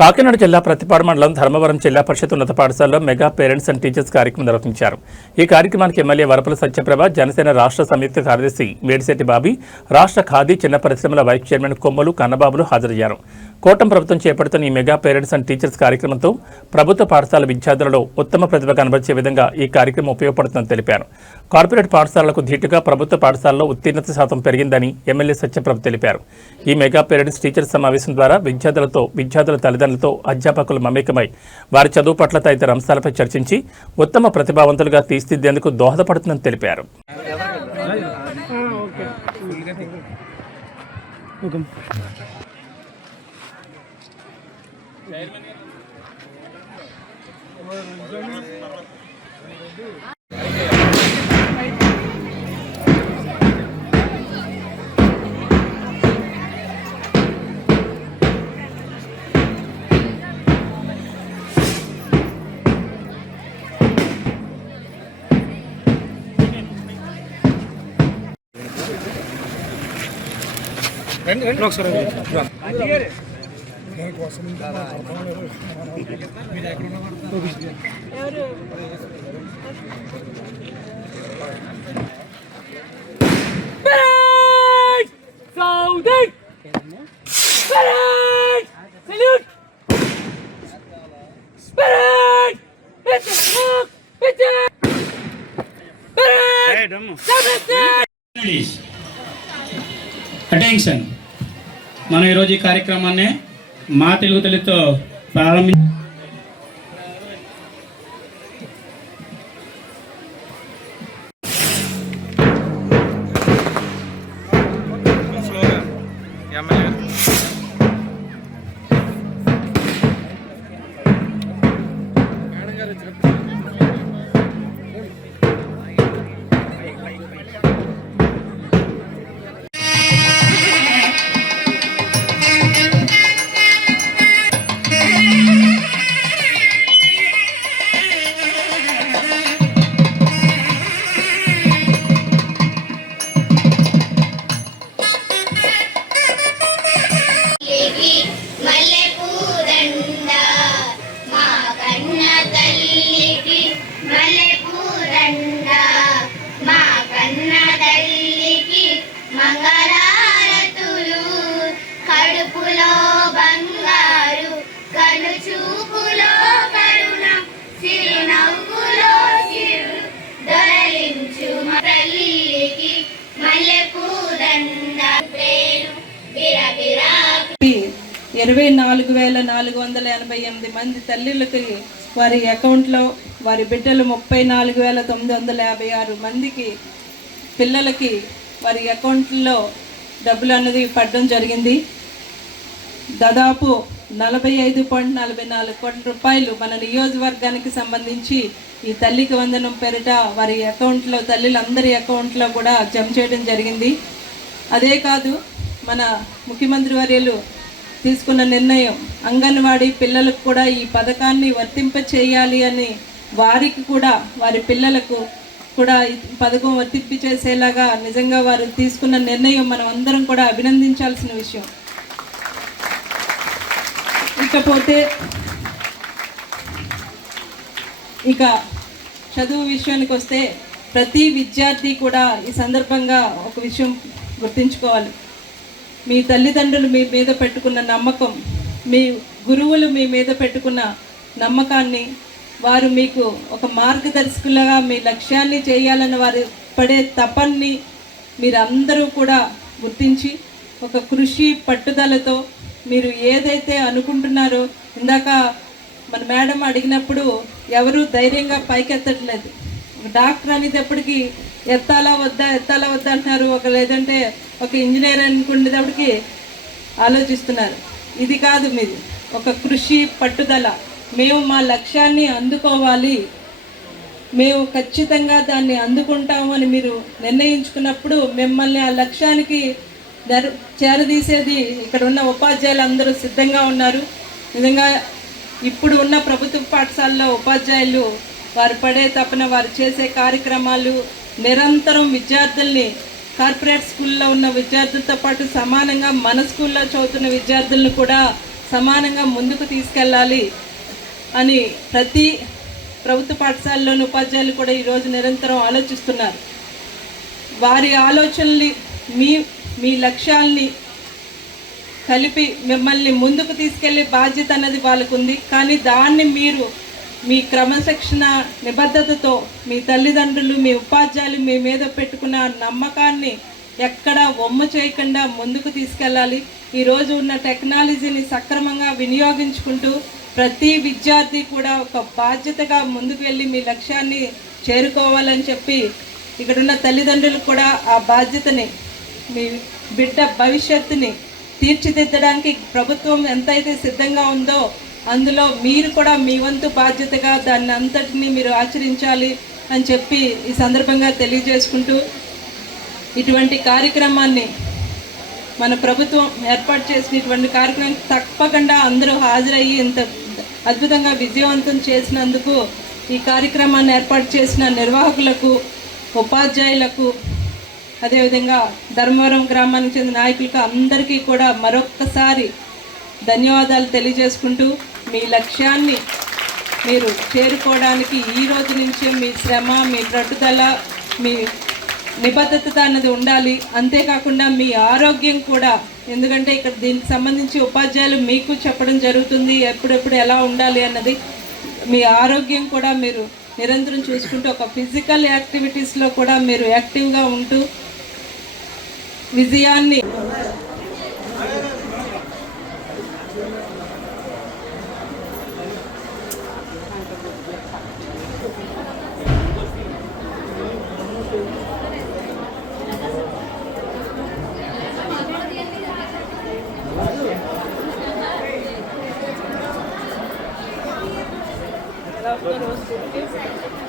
కాకినాడ జిల్లా ప్రతిపాడు మండలం ధర్మవరం జిల్లా పరిషత్ ఉన్నత పాఠశాలలో మెగా పేరెంట్స్ అండ్ టీచర్స్ కార్యక్రమం నిర్వహించారు. ఈ కార్యక్రమానికి ఎమ్మెల్యే వరపుల సత్యప్రభ, జనసేన రాష్ట్ర సంయుక్త కార్యదర్శి మేడిశెట్టి బాబీ, రాష్ట్ర ఖాదీ చిన్న పరిశ్రమల వైస్ చైర్మన్ కొమ్మలు కన్నబాబులు హాజరయ్యారు. కూటమి ప్రభుత్వం చేపడుతున్న ఈ మెగా పేరెంట్స్ అండ్ టీచర్స్ కార్యక్రమంతో ప్రభుత్వ పాఠశాల విద్యార్థులలో ఉత్తమ ప్రతిభ కనబరిచే విధంగా ఈ కార్యక్రమం ఉపయోగపడుతుందని తెలిపారు. కార్పొరేట్ పాఠశాలలకు ధీటుగా ప్రభుత్వ పాఠశాలలో ఉత్తీర్ణత శాతం పెరిగిందని ఎమ్మెల్యే సత్యప్రభ తెలిపారు. ఈ మెగా పేరెంట్స్ టీచర్స్ సమావేశం ద్వారా విద్యార్థుల తల్లిదండ్రులతో అధ్యాపకులు మమేకమై వారి చదువు పట్ల తదితర అంశాలపై చర్చించి ఉత్తమ ప్రతిభావంతులుగా తీర్చిదిద్దేందుకు దోహదపడుతుందని తెలిపారు. అటెన్షన్. మనం ఈరోజు ఈ కార్యక్రమాన్ని మా తెలుగు తల్లితో ప్రారంభించాం. ఇరవై 4,488 మంది తల్లులకి వారి అకౌంట్లో వారి బిడ్డలు 34,956 మందికి పిల్లలకి వారి అకౌంట్లో డబ్బులు అన్నది పడడం జరిగింది. దాదాపు 45.44 కోట్ల రూపాయలు మన నియోజకవర్గానికి సంబంధించి ఈ తల్లికి వందనం పేరిట వారి అకౌంట్లో తల్లులందరి అకౌంట్లో కూడా జమ చేయడం జరిగింది. అదే కాదు, మన ముఖ్యమంత్రి వర్యులు తీసుకున్న నిర్ణయం అంగన్వాడీ పిల్లలకు కూడా ఈ పథకాన్ని వర్తింప చేయాలి అని వారికి కూడా వారి పిల్లలకు కూడా ఈ పథకం వర్తింప చేసేలాగా నిజంగా వారు తీసుకున్న నిర్ణయం మనం అందరం కూడా అభినందించాల్సిన విషయం. ఇకపోతే ఇక చదువు విషయానికి వస్తే ప్రతి విద్యార్థి కూడా ఈ సందర్భంగా ఒక విషయం గుర్తుంచుకోవాలి. మీ తల్లిదండ్రులు మీ మీద పెట్టుకున్న నమ్మకం, మీ గురువులు మీ మీద పెట్టుకున్న నమ్మకాన్ని, వారు మీకు ఒక మార్గదర్శకులుగా మీ లక్ష్యాన్ని చేయాలని వారు పడే తపన్ని మీరందరూ కూడా గుర్తించి ఒక కృషి పట్టుదలతో మీరు ఏదైతే అనుకుంటున్నారో, ఇందాక మన మేడం అడిగినప్పుడు ఎవరు ధైర్యంగా పైకెత్తట్లేదు. ఒక డాక్టర్ అనేటప్పటికి ఎత్తాలా వద్దా అంటున్నారు, లేదంటే ఒక ఇంజనీర్ అనుకునేటప్పటికి ఆలోచిస్తున్నారు. ఇది కాదు, మీది ఒక కృషి పట్టుదల. మేము మా లక్ష్యాన్ని అందుకోవాలి, మేము ఖచ్చితంగా దాన్ని అందుకుంటాము అని మీరు నిర్ణయించుకున్నప్పుడు మిమ్మల్ని ఆ లక్ష్యానికి చేరదీసేది ఇక్కడ ఉన్న ఉపాధ్యాయులు అందరూ సిద్ధంగా ఉన్నారు. నిజంగా ఇప్పుడు ఉన్న ప్రభుత్వ పాఠశాలలో ఉపాధ్యాయులు వారు పడే తపన, వారు చేసే కార్యక్రమాలు నిరంతరం విద్యార్థుల్ని కార్పొరేట్ స్కూల్లో ఉన్న విద్యార్థులతో పాటు సమానంగా మన స్కూల్లో చదువుతున్న విద్యార్థులను కూడా సమానంగా ముందుకు తీసుకెళ్ళాలి అని ప్రతి ప్రభుత్వ పాఠశాలలోని ఉపాధ్యాయులు కూడా ఈరోజు నిరంతరం ఆలోచిస్తున్నారు. వారి ఆలోచనల్ని మీ లక్ష్యాల్ని కలిపి మిమ్మల్ని ముందుకు తీసుకెళ్లే బాధ్యత అన్నది వాళ్ళకు ఉంది. కానీ దాన్ని మీరు మీ క్రమశిక్షణ నిబద్ధతతో మీ తల్లిదండ్రులు మీ ఉపాధ్యాయులు మీ మీద పెట్టుకున్న నమ్మకాన్ని ఎక్కడా వమ్ము చేయకుండా ముందుకు తీసుకెళ్ళాలి. ఈరోజు ఉన్న టెక్నాలజీని సక్రమంగా వినియోగించుకుంటూ ప్రతి విద్యార్థి కూడా ఒక బాధ్యతగా ముందుకు వెళ్ళి మీ లక్ష్యాన్ని చేరుకోవాలని చెప్పి ఇక్కడున్న తల్లిదండ్రులు కూడా ఆ బాధ్యతని మీ బిడ్డ భవిష్యత్తుని తీర్చిదిద్దడానికి ప్రభుత్వం ఎంతైతే సిద్ధంగా ఉందో అందులో మీరు కూడా మీ వంతు బాధ్యతగా దాన్ని అంతటినీ మీరు ఆచరించాలి అని చెప్పి ఈ సందర్భంగా తెలియజేసుకుంటూ ఇటువంటి కార్యక్రమాన్ని మన ప్రభుత్వం ఏర్పాటు చేసినటువంటి కార్యక్రమం తప్పకుండా అందరూ హాజరయ్యి ఇంత అద్భుతంగా విజయవంతం చేసినందుకు ఈ కార్యక్రమాన్ని ఏర్పాటు చేసిన నిర్వాహకులకు ఉపాధ్యాయులకు అదేవిధంగా ధర్మవరం గ్రామానికి చెందిన నాయకులకు అందరికీ కూడా మరొక్కసారి ధన్యవాదాలు తెలియజేసుకుంటూ మీ లక్ష్యాన్ని మీరు చేరుకోవడానికి ఈ రోజు నుంచే మీ శ్రమ మీ పట్టుదల మీ నిబద్ధత అన్నది ఉండాలి. అంతేకాకుండా మీ ఆరోగ్యం కూడా, ఎందుకంటే ఇక్కడ దీనికి సంబంధించి ఉపాధ్యాయులు మీకు చెప్పడం జరుగుతుంది ఎప్పుడెప్పుడు ఎలా ఉండాలి అన్నది. మీ ఆరోగ్యం కూడా మీరు నిరంతరం చూసుకుంటూ ఒక ఫిజికల్ యాక్టివిటీస్లో కూడా మీరు యాక్టివ్గా ఉంటూ విజయాన్ని రోజు